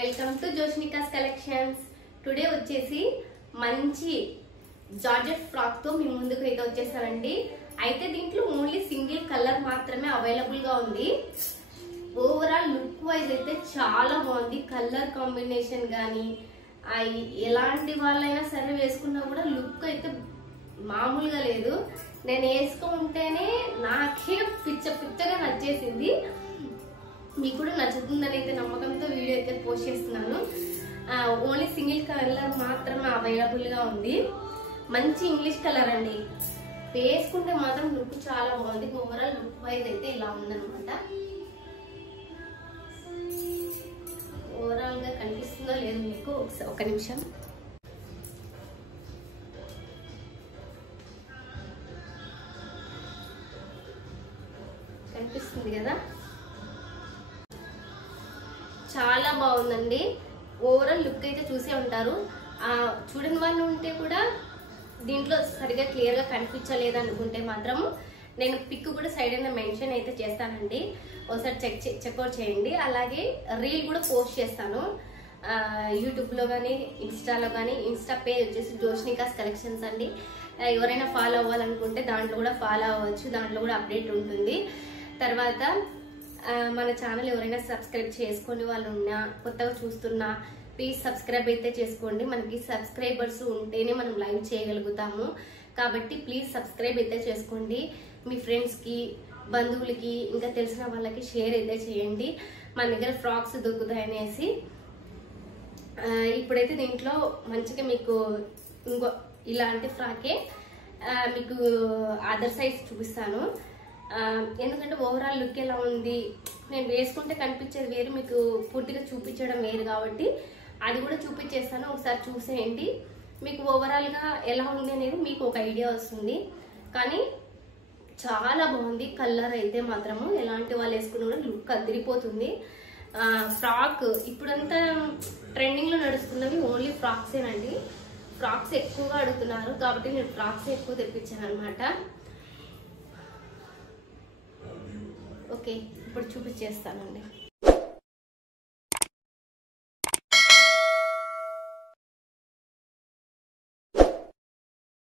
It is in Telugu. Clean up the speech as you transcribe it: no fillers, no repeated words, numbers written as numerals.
Welcome to Joshnika's collections. Today వచ్చేసి మంచి జార్జెట్ ఫ్రాక్ తో మీ ముందుకు అయితే వచ్చేసానండి. అయితే దీంట్లో ఓన్లీ సింగిల్ కలర్ మాత్రమే అవైలబుల్ గా ఉంది. ఓవరాల్ లుక్ వైజ్ అయితే చాలా బాగుంది. కలర్ కాంబినేషన్ గానీ ఎలాంటి వాళ్ళైనా సరే వేసుకున్నా కూడా లుక్ అయితే మామూలుగా లేదు. నేను వేసుకుంటేనే నాకే పిచ్చగా నచ్చేసింది. మీకు కూడా నచ్చుతుందని అయితే నమ్మకంతో వీడియో అయితే పోస్ట్ చేస్తున్నాను. ఓన్లీ సింగిల్ కలర్ మాత్రమే అవైలబుల్ గా ఉంది. మంచి ఇంగ్లీష్ కలర్ అండి. వేసుకుంటే మాత్రం లుక్ చాలా బాగుంది. ఓవరాల్ లుక్ వైజ్ అయితే ఇలా ఉందన్నమాట. ఓవరాల్ గా కనిపిస్తుందో లేదు మీకు, ఒక నిమిషం. కనిపిస్తుంది కదా, చాలా బాగుందండి. ఓవరాల్ లుక్ అయితే చూసే ఉంటారు. చూడని వాళ్ళు ఉంటే కూడా దీంట్లో సరిగా క్లియర్ గా కనిపించలేదు అనుకుంటే మాత్రము నేను పిక్ కూడా సైడ్ అయినా మెన్షన్ అయితే చేస్తానండి. ఒకసారి చెక్అవుట్ చేయండి. అలాగే రీల్ కూడా పోస్ట్ చేస్తాను యూట్యూబ్ లో కానీ ఇన్స్టాలో కానీ. ఇన్స్టా పేజ్ వచ్చేసి జోష్నికాస్ కలెక్షన్స్ అండి. ఎవరైనా ఫాలో అవ్వాలనుకుంటే దాంట్లో కూడా ఫాలో అవ్వచ్చు. దాంట్లో కూడా అప్డేట్ ఉంటుంది. తర్వాత మన ఛానల్ ఎవరైనా సబ్స్క్రైబ్ చేసుకునే వాళ్ళు ఉన్నా, కొత్తగా చూస్తున్నా, ప్లీజ్ సబ్స్క్రైబ్ అయితే చేసుకోండి. మనకి సబ్స్క్రైబర్స్ ఉంటేనే మనం లైవ్ చేయగలుగుతాము. కాబట్టి ప్లీజ్ సబ్స్క్రైబ్ అయితే చేసుకోండి. మీ ఫ్రెండ్స్కి, బంధువులకి, ఇంకా తెలిసిన వాళ్ళకి షేర్ అయితే చేయండి. మన దగ్గర ఫ్రాక్స్ దొరుకుతాయనేసి. ఇప్పుడైతే దీంట్లో మంచిగా మీకు ఇంకో ఇలాంటి ఫ్రాకే మీకు అదర్ సైజ్ చూపిస్తాను. ఎందుకంటే ఓవరాల్ లుక్ ఎలా ఉంది, నేను వేసుకుంటే కనిపించేది వేరు, మీకు పూర్తిగా చూపించడం వేరు. కాబట్టి అది కూడా చూపించేస్తాను. ఒకసారి చూసేయండి. మీకు ఓవరాల్గా ఎలా ఉంది అనేది మీకు ఒక ఐడియా వస్తుంది. కానీ చాలా బాగుంది. కలర్ అయితే మాత్రము ఎలాంటి వాళ్ళు వేసుకున్న కూడా లుక్ అదిరిపోతుంది. ఫ్రాక్ ఇప్పుడంతా ట్రెండింగ్లో నడుస్తున్నవి ఓన్లీ ఫ్రాక్సేనండి. ఫ్రాక్స్ ఎక్కువగా అడుగుతున్నారు కాబట్టి నేను ఫ్రాక్స్ ఎక్కువ తెప్పించాను అనమాట. ఓకే, ఇప్పుడు చూపించేస్తానండి.